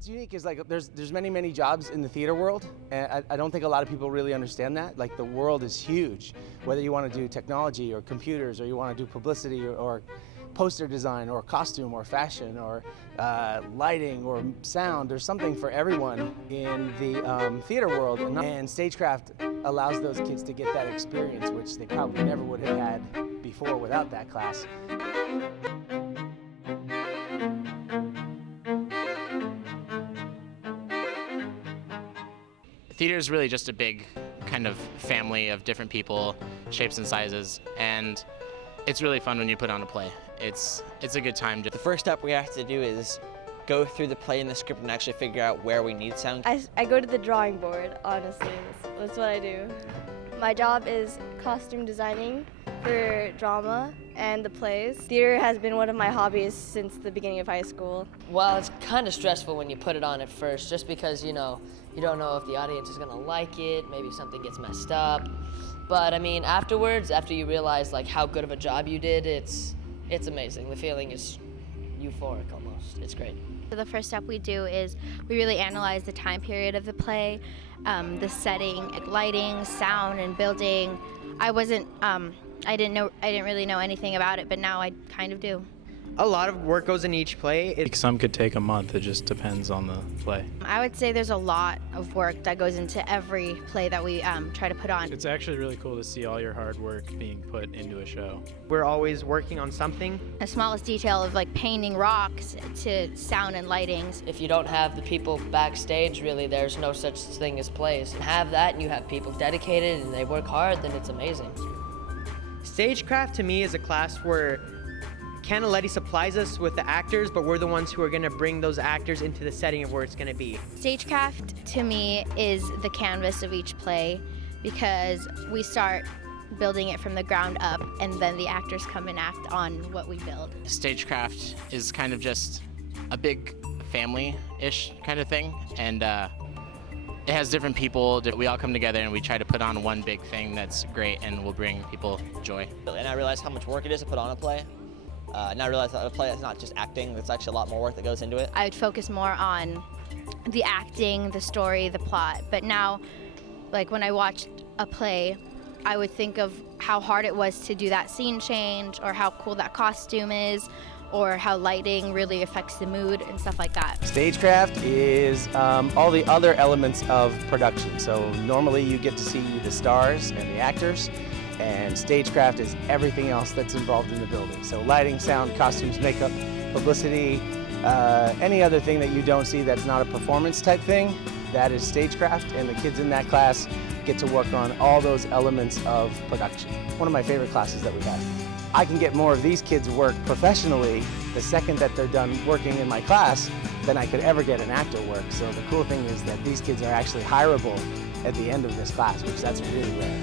What's unique is like there's many jobs in the theater world, and I don't think a lot of people really understand that. Like the world is huge. Whether you want to do technology or computers, or you want to do publicity or poster design or costume or fashion or lighting or sound, there's something for everyone in the theater world, and Stagecraft allows those kids to get that experience, which they probably never would have had before without that class. Theater is really just a big kind of family of different people, shapes and sizes, and it's really fun when you put on a play. It's a good time. The first step we have to do is go through the play and the script and actually figure out where we need sound. I go to the drawing board, honestly. That's what I do. My job is costume designing for drama and the plays. Theater has been one of my hobbies since the beginning of high school. Well, it's kind of stressful when you put it on at first, just because, you don't know if the audience is gonna like it, maybe something gets messed up. But I mean, afterwards, after you realize like how good of a job you did, it's amazing. The feeling is euphoric almost. It's great. The first step we do is we really analyze the time period of the play, the setting, lighting, sound, and building. I didn't really know anything about it, but now I kind of do. A lot of work goes in each play. Some could take a month, it just depends on the play. I would say there's a lot of work that goes into every play that we try to put on. It's actually really cool to see all your hard work being put into a show. We're always working on something. The smallest detail of like painting rocks to sound and lightings. If you don't have the people backstage, really, there's no such thing as plays. Have that and you have people dedicated and they work hard, then it's amazing. Stagecraft to me is a class where Canaletty supplies us with the actors, but we're the ones who are going to bring those actors into the setting of where it's going to be. Stagecraft to me is the canvas of each play, because we start building it from the ground up and then the actors come and act on what we build. Stagecraft is kind of just a big family-ish kind of thing, and it has different people. We all come together and we try to put on one big thing that's great and will bring people joy. And I realized how much work it is to put on a play. And I realized that a play is not just acting, there's actually a lot more work that goes into it. I would focus more on the acting, the story, the plot. But now, like when I watched a play, I would think of how hard it was to do that scene change, or how cool that costume is, or how lighting really affects the mood and stuff like that. Stagecraft is all the other elements of production. So normally you get to see the stars and the actors, and Stagecraft is everything else that's involved in the building. So lighting, sound, costumes, makeup, publicity, any other thing that you don't see that's not a performance type thing, that is Stagecraft, and the kids in that class get to work on all those elements of production. One of my favorite classes that we have. I can get more of these kids' work professionally the second that they're done working in my class than I could ever get an actor work. So the cool thing is that these kids are actually hireable at the end of this class, which that's really rare.